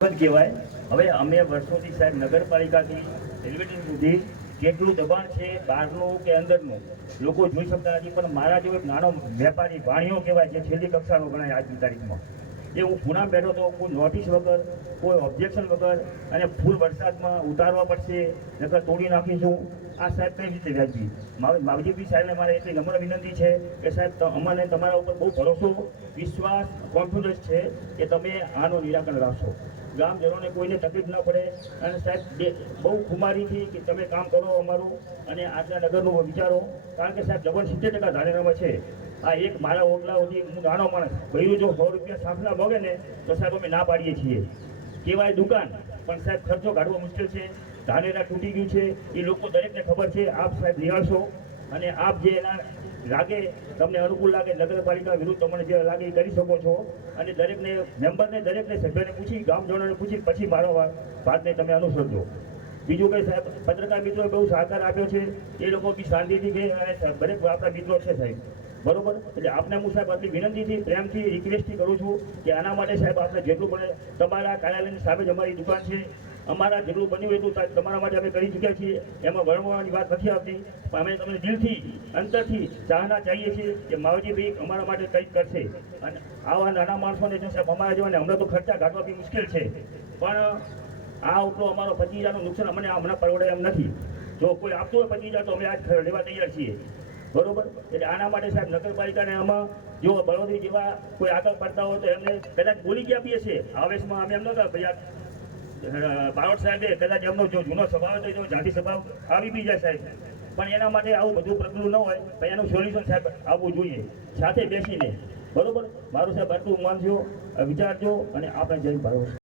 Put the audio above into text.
કહેવાય. હવે અમે વર્ષોથી સાહેબ નગરપાલિકાથી રેલવે સુધી કેટલું દબાણ છે બહારનું કે અંદરનું લોકો જોઈ શકતા નથી, પણ મારા જેવો એક નાનો વેપારી વાણિયો કહેવાય જે છેલ્લી કક્ષાનો ગણાય આજની તારીખમાં, એ હું ખૂણામાં બેઠો તો કોઈ નોટિસ વગર કોઈ ઓબ્જેક્શન વગર અને ફૂલ વરસાદમાં ઉતારવા પડશે નકર તોડી નાખીશું. આ સાહેબ કઈ રીતે વ્યાજબી? માવજીભાઈ સાહેબને મારે એટલી નમ્ર વિનંતી છે કે સાહેબ અમને તમારા ઉપર બહુ ભરોસો વિશ્વાસ કોન્ફિડન્સ છે કે તમે આનું નિરાકરણ લાવશો, ગ્રામજનોને કોઈને તકલીફ ન પડે. અને સાહેબ બહુ ખુમારીથી કે તમે કામ કરો અમારું અને આટલા નગરનું વિચારો, કારણ કે સાહેબ 70% ધાનેરામાં છે. આ એક મારા ઓટલા સુધી હું નાનો માણસ ભર્યું જો 100 રૂપિયા સાંભળા મોગે ને તો સાહેબ અમે ના પાડીએ છીએ. કહેવાય દુકાન, પણ સાહેબ ખર્ચો કાઢવો મુશ્કેલ છે. ધાનેરા તૂટી ગયું છે એ લોકો દરેકને ખબર છે. આપ સાહેબ નિહાળશો અને આપ જે એના લાગે તમને અનુકૂળ લાગે નગરપાલિકા વિરુદ્ધ તમને જે લાગે એ કરી શકો છો. અને દરેકને મેમ્બરને દરેકને સભ્યને પૂછી ગામજનોને પૂછી પછી મારો વાતને તમે અનુસરજો. બીજું કંઈ સાહેબ પત્રકાર મિત્રોએ બહુ સહકાર આપ્યો છે, એ લોકો બી શાંતિથી ગઈ અને દરેક આપણા મિત્રો છે સાહેબ, બરોબર. એટલે આપને હું સાહેબ આટલી વિનંતીથી પ્રેમથી રિક્વેસ્ટથી કરું છું કે આના માટે સાહેબ આપણે જેટલું બને તમારા કાર્યાલયની સામે જ અમારી દુકાન છે, અમારા જેટલું બન્યું એટલું તમારા માટે અમે કરી ચૂક્યા છીએ, એમાં વળવાની વાત નથી આવતી. પણ અમે તમને દિલથી અંતરથી ચાહના ચાહીએ છીએ કે માવજીભાઈ અમારા માટે કંઈક કરશે. અને આવા નાના માણસોને જો સાહેબ અમારા જેવાને હમણાં તો ખર્ચા કાઢવા બી મુશ્કેલ છે, પણ આ ઉપરો અમારો 25,000નું નુકસાન અમને હમણાં પરવડે એમ નથી. જો કોઈ આપતું હોય 25,000 તો અમે આજ લેવા તૈયાર છીએ, બરોબર. એટલે આના માટે સાહેબ નગરપાલિકાને આમાં જો બળવદી જેવા કોઈ આગળ પડતા હોય તો એમને કદાચ બોલી ગયા બી હશે આવેશમાં. અમે એમ નતા ભાઈ બારોટ સાહેબે કદાચ એમનો જો જૂનો સ્વભાવ હતો જો જાતિ સ્વભાવ આવી બી જાય સાહેબ, પણ એના માટે આવું બધું પ્રગલું ન હોય તો એનું સોલ્યુશન સાહેબ આવવું જોઈએ સાથે બેસીને, બરોબર. મારું સાહેબ આટલું માનજો, વિચારજો અને આપણે જય ભારત.